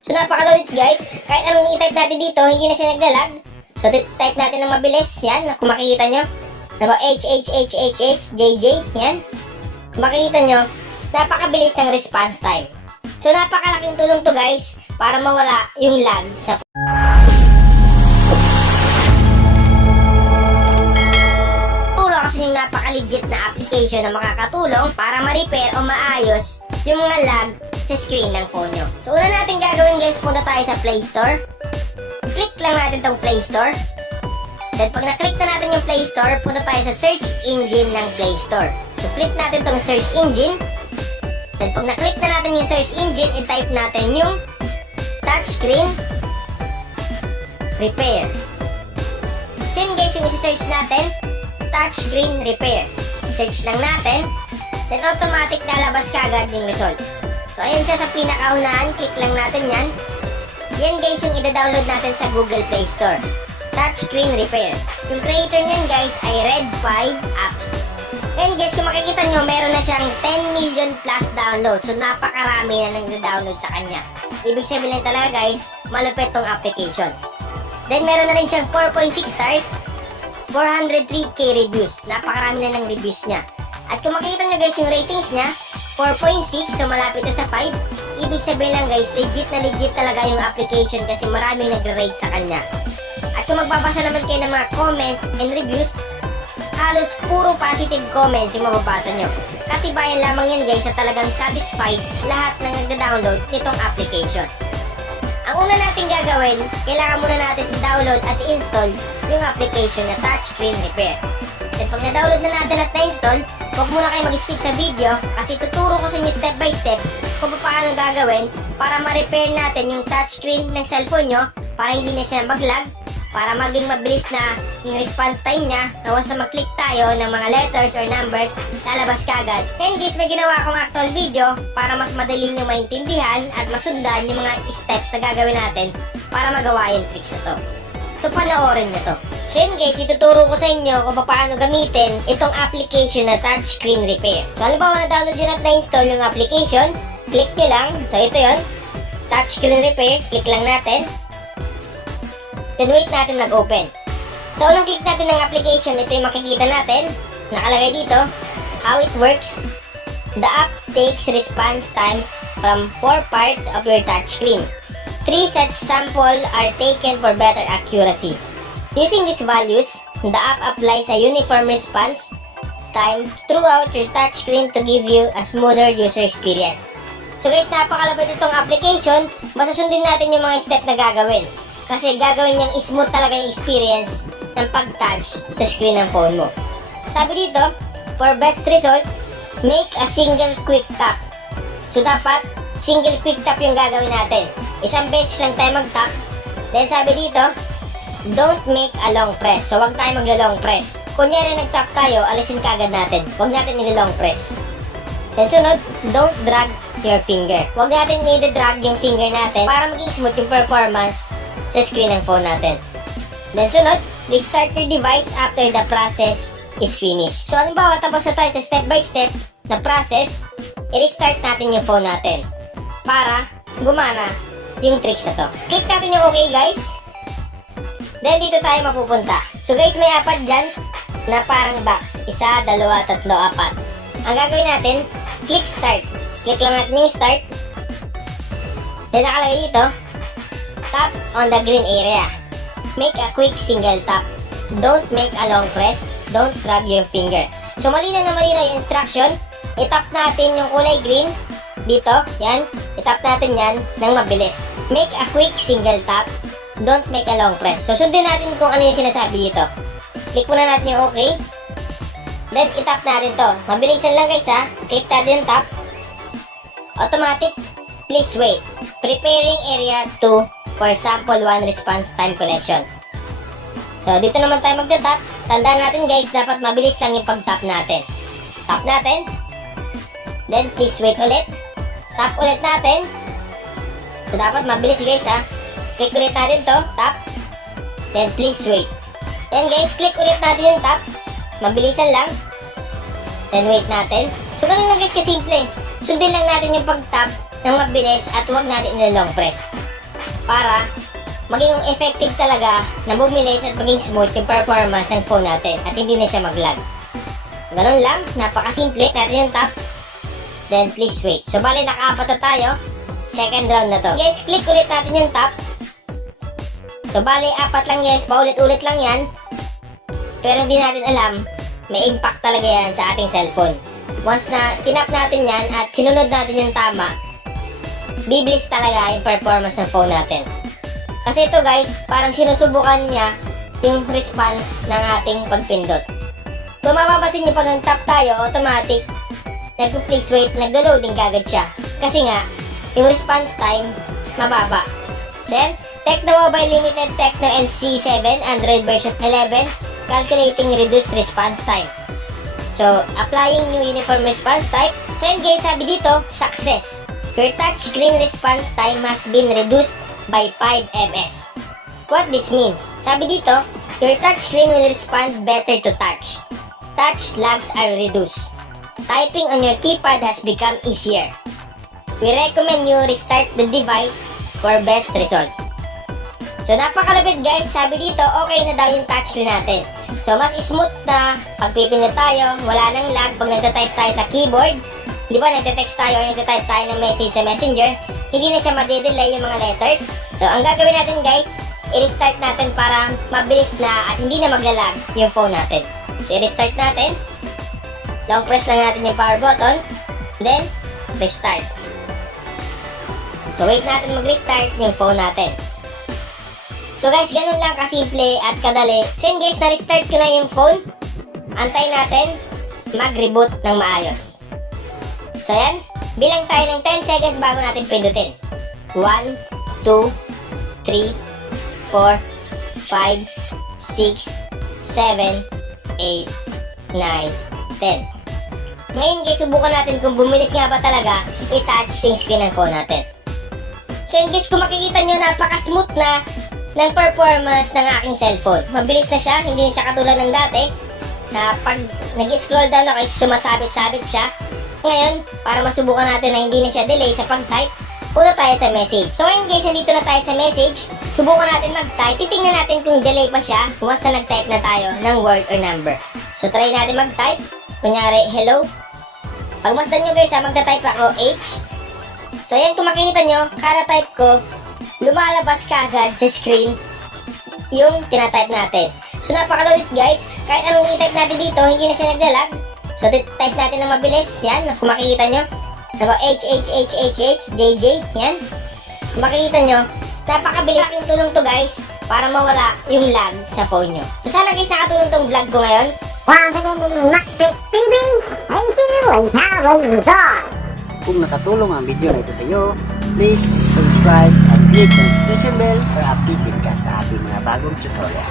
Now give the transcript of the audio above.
So napakalawit guys, kahit anong i-type natin dito, hindi na siya naglalag. So type natin ng mabilis, yan, kung makikita nyo. Diba, JJ, yan. Kung makikita nyo, napakabilis ng response time. So napakalaking tulong to guys, para mawala yung lag sa kasi yung napaka-legit na application na makakatulong para ma-repair o maayos yung mga lag sa screen ng phone nyo. So una natin gagawin guys, punta tayo sa Play Store. Click lang natin tong Play Store. Then pag na-click na natin yung Play Store, punta tayo sa search engine ng Play Store. So click natin tong search engine. Then pag na-click na natin yung search engine, i-type natin yung touchscreen repair. So yun guys, yung isi-search natin, touchscreen repair. Search lang natin, then automatic lalabas kagad yung result. So ayan siya sa pinakaunahan, click lang natin yan. Yan guys yung ida-download natin sa Google Play Store, touchscreen repair. Yung creator niyan guys ay Red5 Apps. Ngayon guys, kung makikita nyo, meron na siyang 10 million plus download. So napakarami na nang download sa kanya. Ibig sabihin lang talaga guys, malupit tong application. Then meron na rin siyang 4.6 stars, 403k reviews. Napakarami na ng reviews niya. At kung makikita nyo guys yung ratings niya, 4.6, so malapit na sa 5. Ibig sabihin lang guys, legit na legit talaga yung application kasi maraming nagre-rate sa kanya. At kung magbabasa naman kayo ng mga comments and reviews, halos puro positive comments yung mababasa nyo. Katibayan lamang yan guys na talagang satisfied lahat ng nagda-download nitong application. Ang una natin gagawin, kailangan muna natin i-download at i-install yung application na touchscreen repair. Then pag na-download na natin at na-install, huwag muna kayo mag-skip sa video kasi tuturo ko sa inyo step by step kung paano gagawin para ma-repair natin yung touchscreen ng cellphone nyo para hindi na siya mag-lag, para maging mabilis na yung response time niya na once na mag-click tayo ng mga letters or numbers, lalabas kagad. And guys, may ginawa akong actual video para mas madali nyo maintindihan at masundan yung mga steps na gagawin natin para magawa yung tricks na to. So panoorin nyo to. So yun guys, ituturo ko sa inyo kung paano gamitin itong application na touchscreen repair. So halimbawa na-download yun at na-install yung application, click nyo lang. So ito yun, touchscreen repair, click lang natin. Then wait natin mag-open. So unang click natin ng application, ito yung makikita natin. Nakalagay dito, how it works. The app takes response times from 4 parts of your touchscreen. 3 such samples are taken for better accuracy. Using these values, the app applies a uniform response time throughout your touchscreen to give you a smoother user experience. So guys, napakalapit itong application. Masasundin natin yung mga step na gagawin. Kasi gagawin niyang smooth talaga yung experience ng pag-touch sa screen ng phone mo. Sabi dito, for best result, make a single quick tap. So dapat, single quick tap yung gagawin natin. Isang beses lang tayo mag-tap. Then sabi dito, don't make a long press. So wag tayo magla-long press. Kunyari nag-tap tayo, alisin kagad natin. Wag natin nila-long press. Then sunod, don't drag your finger. Wag natin nida-drag yung finger natin para maging smooth yung performance sa screen ng phone natin. Then sunod, restart your device after the process is finished. So halimbawa, tapos na tayo sa step by step na process, i-restart natin yung phone natin para gumana yung tricks na to. Click natin yung okay guys. Then dito tayo mapupunta. So guys, may apat dyan na parang box. 1, 2, 3, 4. Ang gagawin natin, click start. Click lang natin yung start. Then nakalagay dito, tap on the green area. Make a quick single tap. Don't make a long press. Don't drag your finger. So malinaw na malinaw yung instruction. I-tap natin yung kulay green. Dito, yan. I-tap natin yan ng mabilis. Make a quick single tap. Don't make a long press. So sundin natin kung ano yung sinasabi dito. Click muna natin yung okay. Then i-tap natin to. Mabilisan lang guys ha. Click natin yung tap. Automatic. Please wait. Preparing area 2 for sample 1 response time collection. So dito naman tayo magta-tap. Tandaan natin guys, dapat mabilis lang yung pag-tap natin. Tap natin. Then please wait ulit. Tap ulit natin. So dapat mabilis guys ha. Click ulit natin to. Tap. Then please wait. Then guys, click ulit natin yung tap. Mabilisan lang. Then wait natin. So ganun lang guys kasimple. Sundin lang natin yung pag-tap ng mabilis at huwag natin na long press. para maging effective talaga na bumilis at maging smooth yung performance ng phone natin at hindi na siya mag-lag. Ganun lang, napakasimple. Natin yung tap, then please wait. So bali naka-apat na tayo, second round na to. Guys, click ulit natin yung tap. So bali 4 lang guys, paulit-ulit lang yan. Pero hindi natin alam, may impact talaga yan sa ating cellphone. Once na tinap natin yan at sinunod natin yung tama, bibilis talaga yung performance ng phone natin. Kasi ito guys, parang sinusubukan niya yung response ng ating pagpindot. Kung mapapansin nyo pag nag-tap tayo, automatic, nag-please wait, nagdo-loading kagad siya. Kasi nga, yung response time, mababa. Then, Tecno Mobile Limited Tecno NC7 Android version 11, calculating reduced response time. So, applying new uniform response type. So yun guys, sabi dito, success. Your touchscreen response time has been reduced by 5 ms. What this means? Sabi dito, your touchscreen will respond better to touch. Touch lags are reduced. Typing on your keypad has become easier. We recommend you restart the device for best result. So napakalapit guys, sabi dito, okay na daw yung touchscreen natin. So mas smooth na pagpipindot tayo, wala nang lag pag nagtatype tayo sa keyboard. Di ba nagtatext tayo o nagtatype tayo ng message sa messenger, hindi na siya madedelay yung mga letters. So ang gagawin natin guys, i-restart natin para mabilis na at hindi na maglalag yung phone natin. So i-restart natin, long press lang natin yung power button, then restart. So wait natin mag-restart yung phone natin. So guys, ganun lang kasimple at kadali. So yun guys, na-restart ko na yung phone. Antayin natin mag-reboot ng maayos. So yan, bilang tayo ng 10 seconds bago natin pindutin. 1, 2, 3, 4, 5, 6, 7, 8, 9, 10. Ngayon guys, subukan natin kung bumilis nga ba talaga i-touch yung screen ng phone natin. So yun guys, kung makikita nyo, napaka-smooth na ng performance ng aking cellphone. Mabilis na siya, hindi na siya katulad ng dati na pag nag-scroll down ako, sumasabit-sabit siya. Ngayon, para masubukan natin na hindi na siya delay sa pag-type, punta tayo sa message. So ngayon guys, nandito na tayo sa message. Subukan natin mag-type. Titingnan natin kung delay pa siya once na nag-type na tayo ng word or number. So try natin mag-type. Kunyari, hello. Pag masdan nyo guys, magta-type ako H. So yan, kung makikita nyo, kada type ko, lumalabas kaagad sa screen yung tinatype natin. So napakalulit guys, kahit anong i-type natin dito, hindi na siya naglalag. So type natin na mabilis, yan, kung makikita nyo. So H, J, J, yan. Kung makikita nyo, napakabilis yung tulong to guys, para mawala yung lag sa phone nyo. So sana guys, nakatulong tong vlog ko ngayon. Once again, Maxfix TV, thank you and have a good time. Kung nakatulong ang video na ito sa iyo, please subscribe and click ang notification bell para updated ka sa ating mga bagong tutorial.